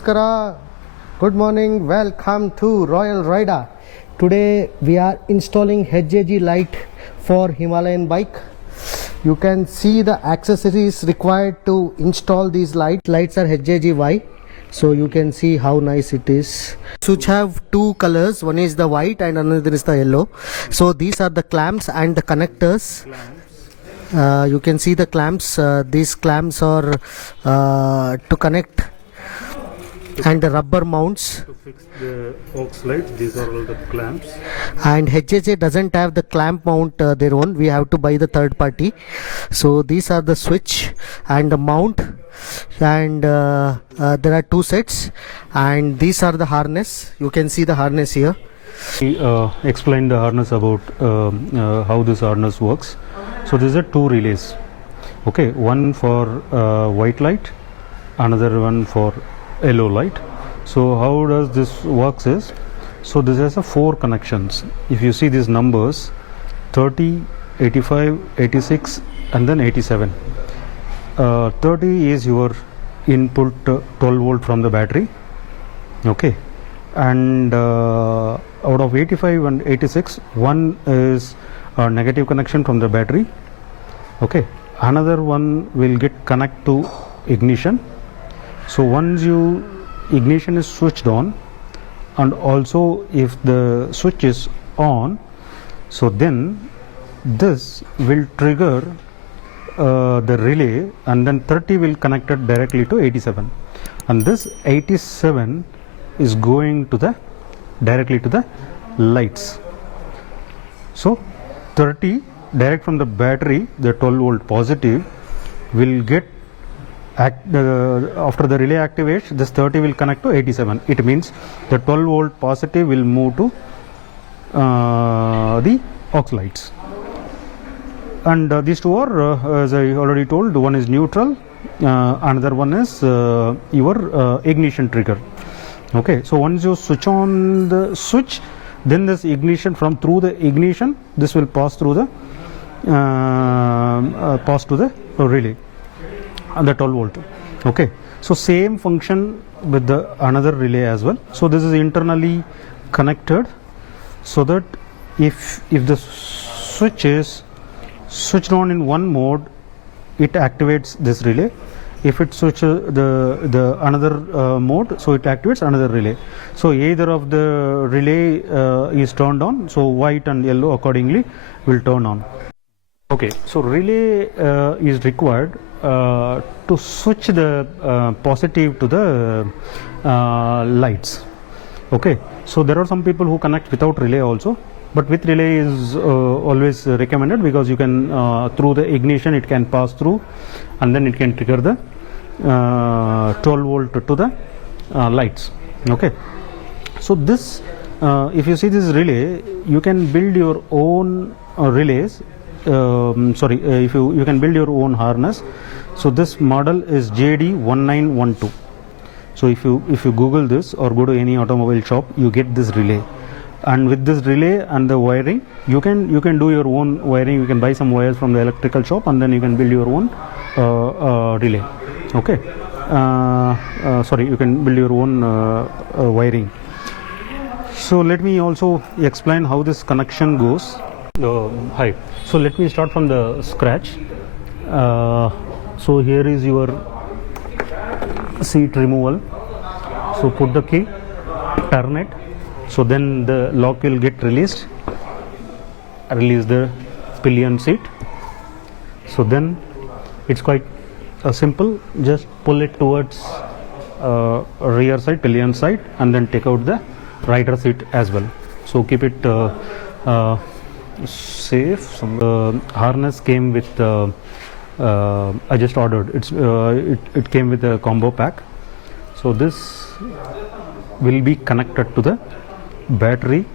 Namaskara, good morning, welcome to Royal Raida. Today we are installing HJG light for Himalayan bike. You can see the accessories required to install these lights. Lights are HJG, so you can see how nice it is. Switch have two colors, one is the white and another is the yellow. So these are the clamps and the connectors. You can see the clamps. These clamps are to connect, and the rubber mounts to fix the aux lights. These are all the clamps, and HJG doesn't have the clamp mount their own. We have to buy the third party. So these are the switch and the mount, and there are two sets, and these are the harness. You can see the harness here. we explain the harness about how this harness works. So these are two relays, okay, one for white light, another one for yellow light. So how does this works is, so this has a 4 connections. If you see these numbers 30, 85, 86 and then 87. 30 is your input 12 volt from the battery, okay, and out of 85 and 86, one is a negative connection from the battery, okay, another one will get connect to ignition. So once ignition is switched on, and also if the switch is on, so then this will trigger the relay, and then 30 will connect it directly to 87, and this 87 is going to the directly to the lights. So 30 direct from the battery, the 12 volt positive will get after the relay activation, this 30 will connect to 87. It means the 12 volt positive will move to the aux lights, and these two are, as I already told, one is neutral, another one is your ignition trigger, okay. So once you switch on the switch, then this ignition, from through the ignition, this will pass through the pass to the relay and the 12 volt, okay. So same function with the another relay as well. So this is internally connected, so that if the switch is switched on in one mode, it activates this relay. If it switches the another mode, so it activates another relay. So either of the relay is turned on, so white and yellow accordingly will turn on. Okay, so relay is required to switch the positive to the lights, okay. So there are some people who connect without relay also, but with relay is always recommended, because you can through the ignition it can pass through, and then it can trigger the 12 volt to the lights, okay. So this if you see this relay, you can build your own relays. If you can build your own harness. So this model is JD1912. So if you Google this or go to any automobile shop, you get this relay, and with this relay and the wiring, you can do your own wiring. You can buy some wires from the electrical shop, and then you can build your own relay, okay. You can build your own wiring. So let me also explain how this connection goes. Hi. So let me start from the scratch. So here is your seat removal. So put the key, turn it, so then the lock will get released. Release the pillion seat. So then it's quite simple. Just pull it towards rear side, pillion side, and then take out the rider seat as well. So keep it safe. Harness came with I just ordered it came with a combo pack. So this will be connected to the battery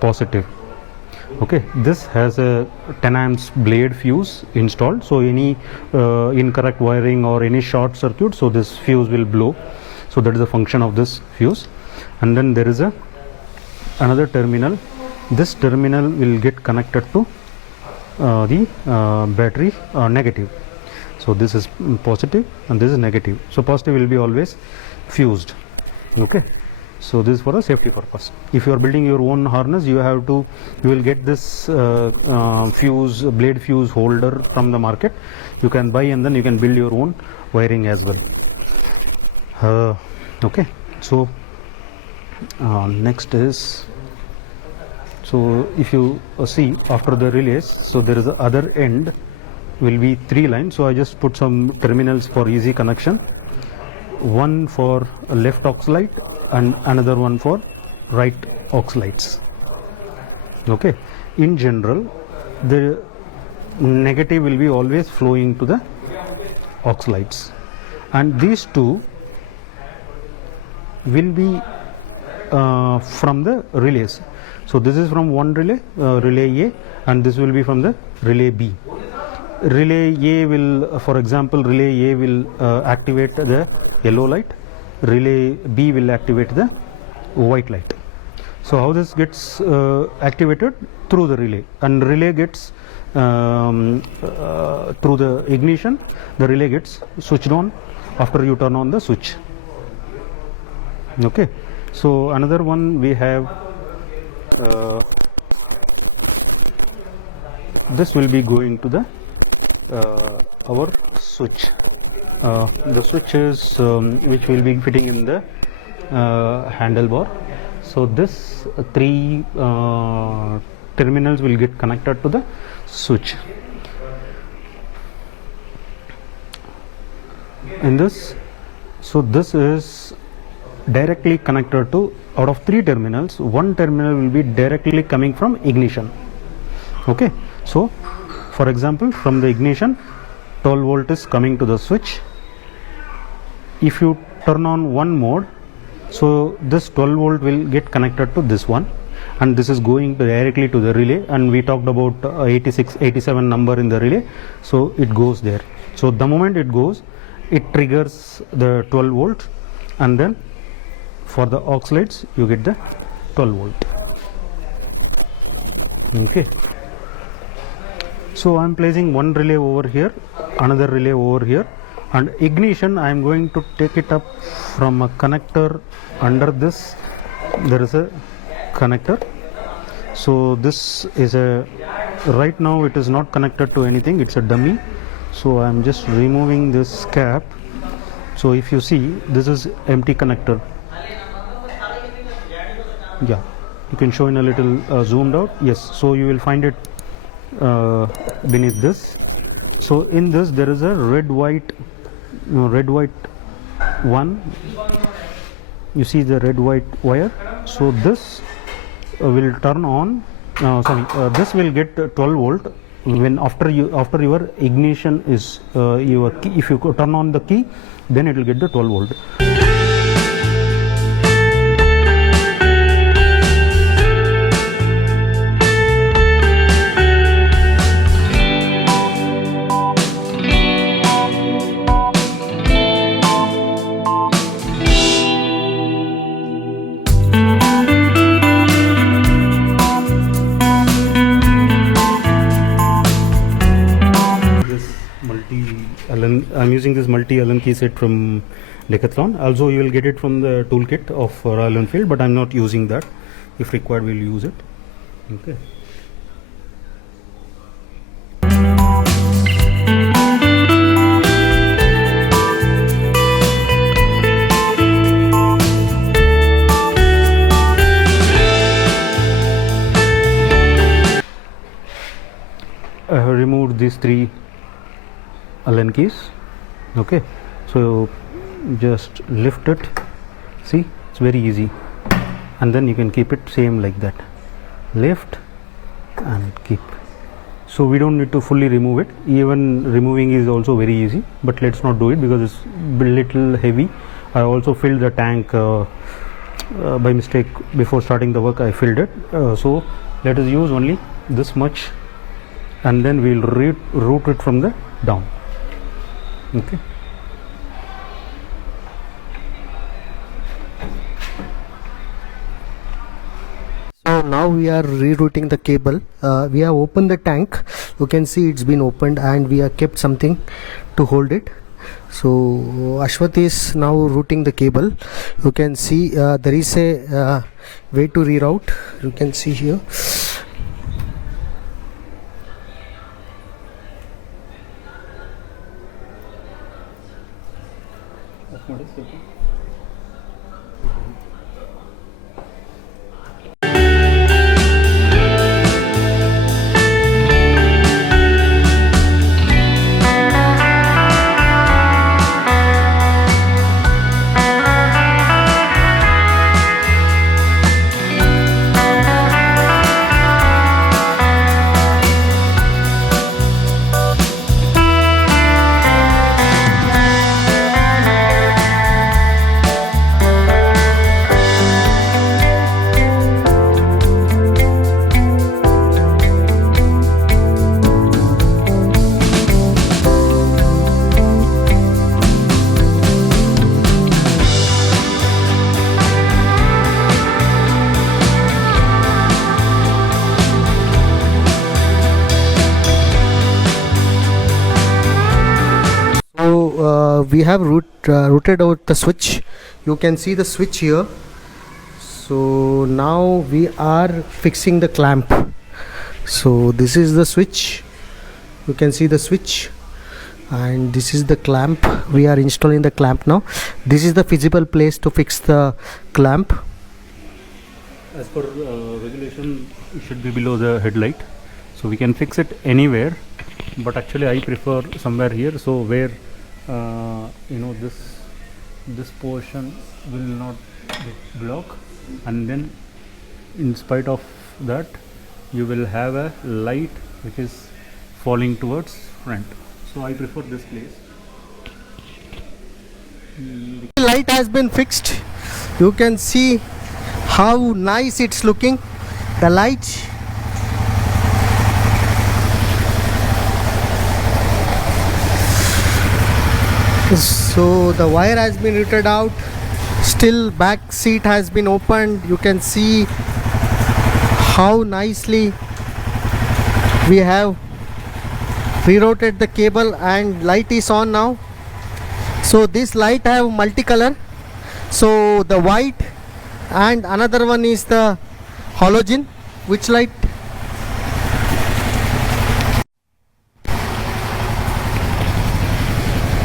positive, okay. This has a 10 amps blade fuse installed, so any incorrect wiring or any short circuit, so this fuse will blow. So that is the function of this fuse. And then there is another terminal. This terminal will get connected to the battery negative. So this is positive and this is negative. So positive will be always fused. Okay. So this is for a safety purpose. If you are building your own harness, you will get this blade fuse holder from the market. You can buy and then you can build your own wiring as well. Okay. So next is, so if you see after the relays, so there is the other end will be 3 lines. So I just put some terminals for easy connection. One for left aux light and another one for right aux lights. Okay. In general, the negative will be always flowing to the aux lights, and these two will be from the relays. So this is from one relay, relay A, and this will be from the relay B. Relay A will, for example, relay A will activate the yellow light, relay B will activate the white light. So how this gets activated? Through the relay, and relay gets through the ignition, the relay gets switched on after you turn on the switch. Okay. So another one we have, this will be going to the our switch. The switch is which will be fitting in the handlebar. So this 3 terminals will get connected to the switch. In this, so this is directly connected to, out of 3 terminals, 1 terminal will be directly coming from ignition. Okay. So for example, from the ignition, 12 volt is coming to the switch. If you turn on one mode, so this 12 volt will get connected to this one, and this is going directly to the relay, and we talked about 86, 87 number in the relay, so it goes there. So the moment it goes, it triggers the 12 volt, and then for the aux lights you get the 12 volt. Okay. So I am placing one relay over here, another relay over here, and ignition I am going to take it up from a connector under this. There is a connector. So this is a, right now it is not connected to anything, it's a dummy. So I am just removing this cap. So if you see, this is empty connector. Yeah, you can show in a little zoomed out. Yes, so you will find it beneath this. So in this there is a red white one. You see the red white wire. So this will turn on. This will get 12 volt when after your ignition is your key. If you turn on the key, then it will get the 12 volt. I'm using this multi Allen key set from Decathlon. Also you will get it from the toolkit of Royal Enfield, but I'm not using that. If required, we'll use it. Okay. I have removed these 3 Allen keys. Okay, so just lift it, see, it's very easy, and then you can keep it same like that, lift and keep. So we don't need to fully remove it. Even removing is also very easy, but let's not do it because it's a little heavy. I also filled the tank by mistake. Before starting the work I filled it, so let us use only this much, and then we'll route it from the down. Okay. So now we are rerouting the cable. We have opened the tank. You can see it's been opened, and we have kept something to hold it. So Ashwath is now routing the cable. You can see there is a way to reroute. You can see here. We have routed out the switch. You can see the switch here. So now we are fixing the clamp. So this is the switch. You can see the switch, and this is the clamp. We are installing the clamp now. This is the feasible place to fix the clamp. As per regulation, it should be below the headlight, so we can fix it anywhere, but actually I prefer somewhere here, so where this portion will not block, and then in spite of that you will have a light which is falling towards front. So I prefer this place. The light has been fixed. You can see how nice it's looking. The light. So the wire has been routed out. Still back seat has been opened. You can see how nicely we have rerouted the cable, and light is on now. So this light have multicolor. So the white, and another one is the halogen. Which light?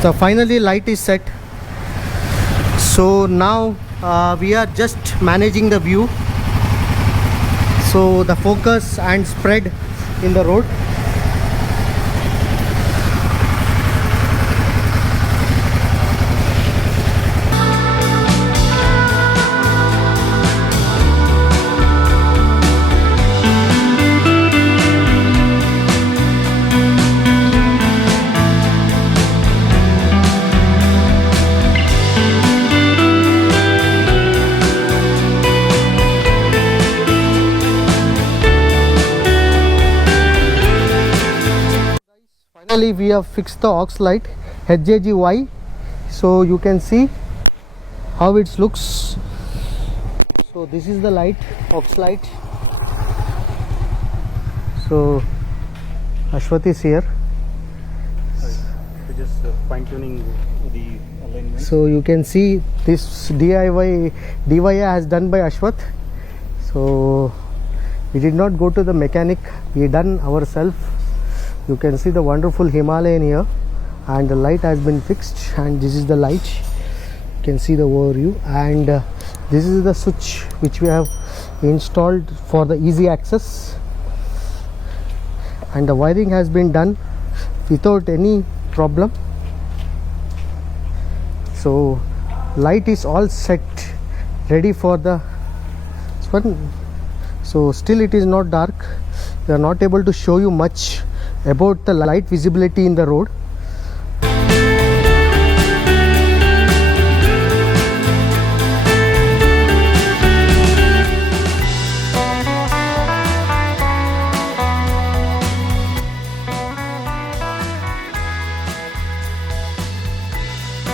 So finally light is set. So now we are just managing the view, so the focus and spread in the road. Finally we have fixed the aux light HJG Y. So you can see how it looks. So this is the light, aux light. So Ashwath is here. We're just fine-tuning the alignment. So you can see this DIY has done by Ashwath. So we did not go to the mechanic, we done ourselves. You can see the wonderful Himalayan here, and the light has been fixed, and this is the light. You can see the overview, and this is the switch which we have installed for the easy access, and the wiring has been done without any problem. So light is all set, ready for the fun. So still it is not dark. We are not able to show you much about the light visibility in the road.